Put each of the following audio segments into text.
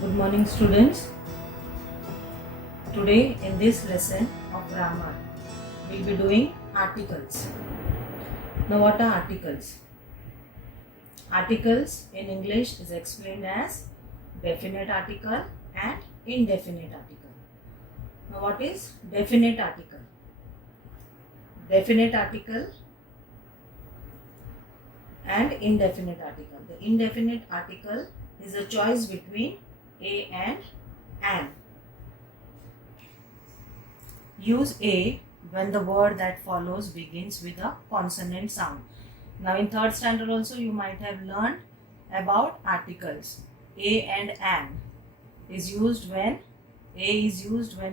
Good morning, students. Today in this lesson of grammar, we'll be doing articles. Now, what are articles? Articles in English is explained as definite article and indefinite article. Now, what is definite article? Definite article and indefinite article. The indefinite article is a choice between a and an. Use a when the word that follows begins with a consonant sound. Now in third standard also you might have learned about articles. A and an is used when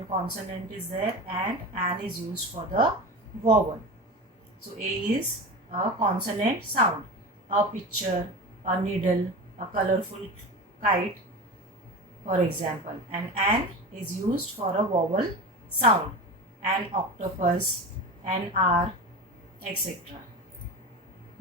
consonant is there and an is used for the vowel. So a is a consonant sound. A picture, a needle, a colorful kite, for example. And an is used for a vowel sound. An octopus, an R, etc.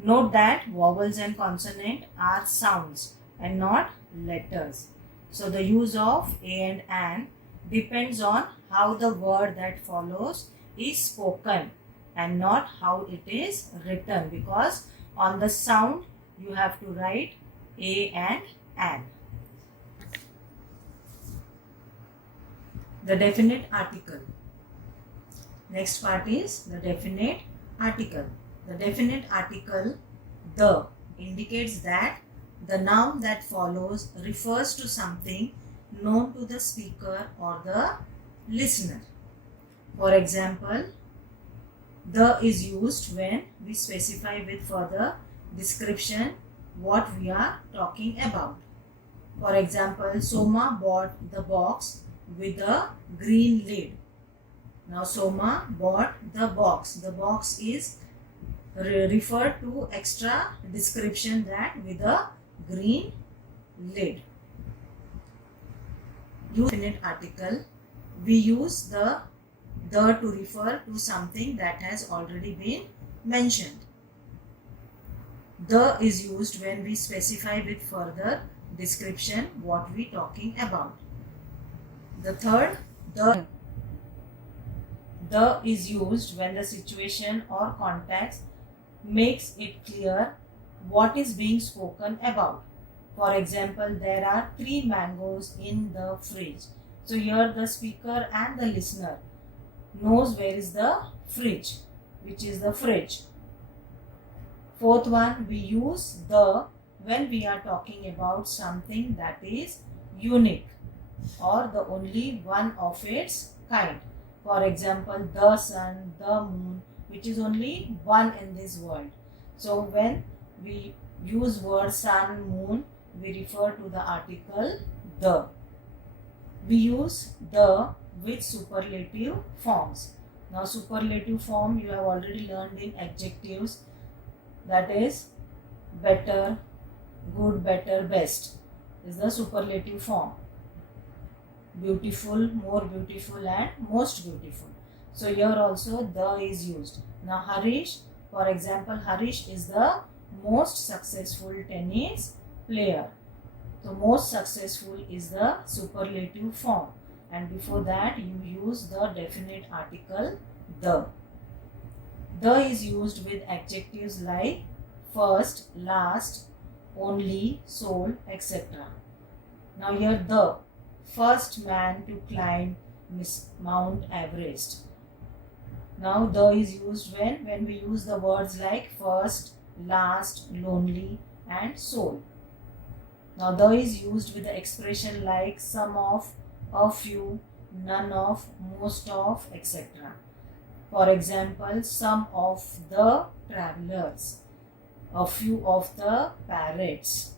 Note that vowels and consonant are sounds and not letters. So the use of a and an depends on how the word that follows is spoken and not how it is written, because on the sound you have to write a and an. The definite article. Next part is the definite article. The definite article the indicates that the noun that follows refers to something known to the speaker or the listener. For example, the is used when we specify with further description what we are talking about. For example, Soma bought the box with a green lid. Now Soma bought the box. The box is referred to extra description that with a green lid. Use definite article. We use the to refer to something that has already been mentioned. The is used when we specify with further description what we talking about. The third, the is used when the situation or context makes it clear what is being spoken about. For example, there are 3 mangoes in the fridge. So here the speaker and the listener knows where is the fridge, which is the fridge. Fourth one, we use the when we are talking about something that is unique or the only one of its kind. For example, the sun, the moon, which is only one in this world. So when we use word sun, moon, we refer to the article the. We use the with superlative forms. Now superlative form you have already learned in adjectives, that is better, good, better, best is the superlative form. Beautiful, more beautiful and most beautiful. So here also the is used. Now Harish, for example, Harish is the most successful tennis player. So most successful is the superlative form, and before that you use the definite article the. The is used with adjectives like first, last, only, sole, etc. Now here the first man to climb Mount Everest. Now the is used when we use the words like first, last, lonely and sole. Now the is used with the expression like some of, a few, none of, most of, etc. For example, some of the travelers, a few of the parrots.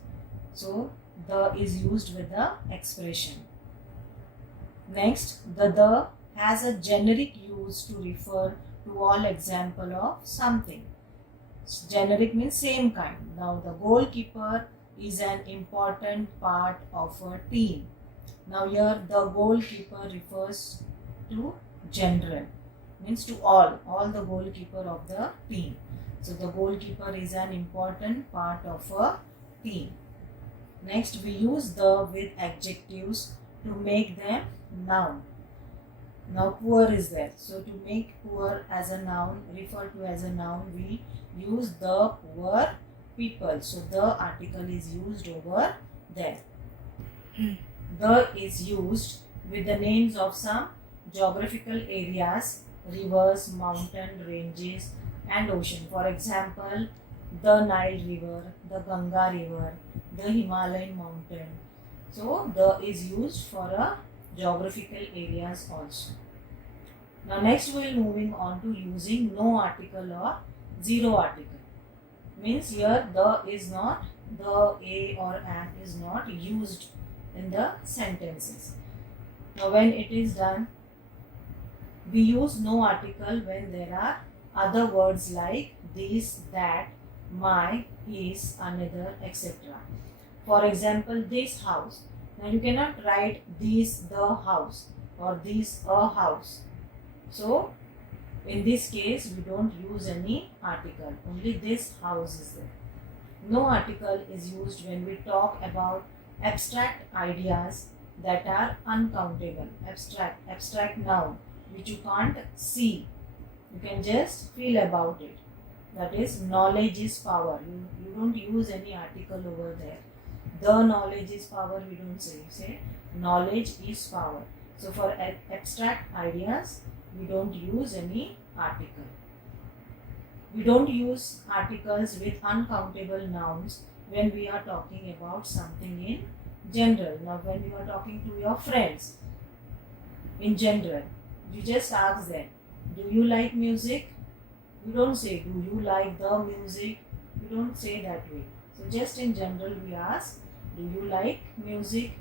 So the is used with the expression. Next, the has a generic use to refer to all example of something. Generic means same kind. Now the goalkeeper is an important part of a team. Now here the goalkeeper refers to general, means to all the goalkeeper of the team. So the goalkeeper is an important part of a team. Next, we use the with adjectives to make them noun. Now poor is there. So to make poor as a noun, refer to as a noun, we use the poor people. So the article is used over there. The is used with the names of some geographical areas, rivers, mountain ranges and ocean. For example, the Nile River, the Ganga River, the Himalayan mountain. So the is used for a geographical areas also. Now next we will moving on to using no article or zero article. Means here the is not, the a or an is not used in the sentences. Now when it is done, we use no article when there are other words like this, that, my, his, another, etc. For example, this house. Now you cannot write this the house or this a house. So in this case we don't use any article, only this house is there. No article is used when we talk about abstract ideas that are uncountable. Abstract noun which you can't see, you can just feel about it. That is, knowledge is power. You don't use any article over there. The knowledge is power, we don't say. You say knowledge is power. So for abstract ideas, we don't use any article. We don't use articles with uncountable nouns when we are talking about something in general. Now when you are talking to your friends in general, you just ask them, do you like music? You don't say, do you like the music? You don't say that way. So just in general we ask, do you like music?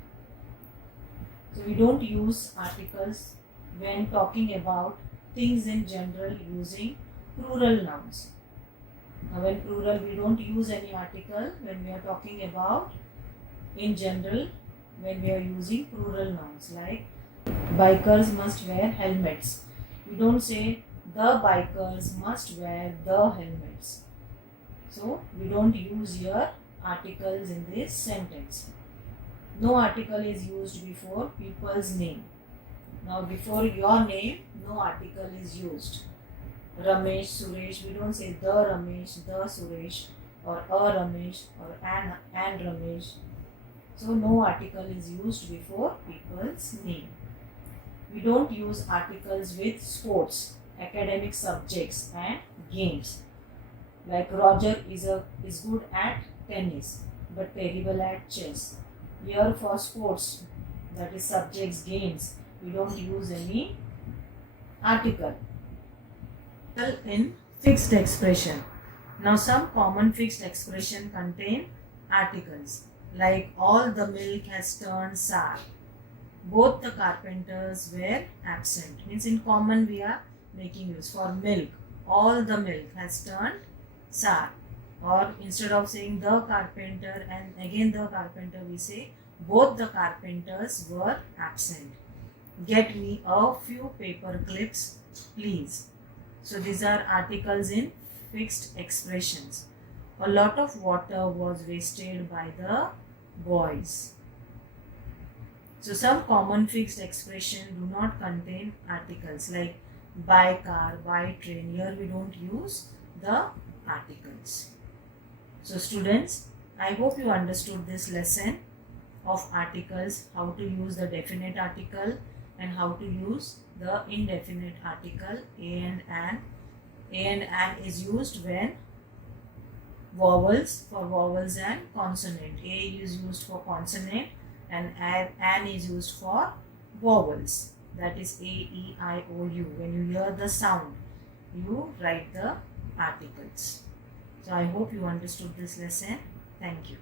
So we don't use articles when talking about things in general using plural nouns. Now when plural, we don't use any article when we are talking about in general when we are using plural nouns like bikers must wear helmets. We don't say the bikers must wear the helmets. So we don't use here articles in this sentence. No article is used before people's name. Now before your name, no article is used. Ramesh, Suresh, we don't say the Ramesh, the Suresh, or a Ramesh, or an Ramesh. So no article is used before people's name. We don't use articles with sports, academic subjects and games. Like Roger is good at tennis but terrible at chess. Here for sports, that is subjects, games, we don't use any article. In fixed expression. Now some common fixed expression contain articles like all the milk has turned sour. Both the carpenters were absent. Means in common we are making use. For milk, all the milk has turned sour. Or instead of saying the carpenter and again the carpenter, we say both the carpenters were absent. Get me a few paper clips, please. So these are articles in fixed expressions. A lot of water was wasted by the boys. So some common fixed expression do not contain articles like by car, by train. Here we don't use the articles. So students, I hope you understood this lesson of articles, how to use the definite article and how to use the indefinite article a and an. A and an is used when vowels, for vowels and consonant. A is used for consonant and an is used for vowels. That is A, E, I, O, U. When you hear the sound, you write the articles. So I hope you understood this lesson. Thank you.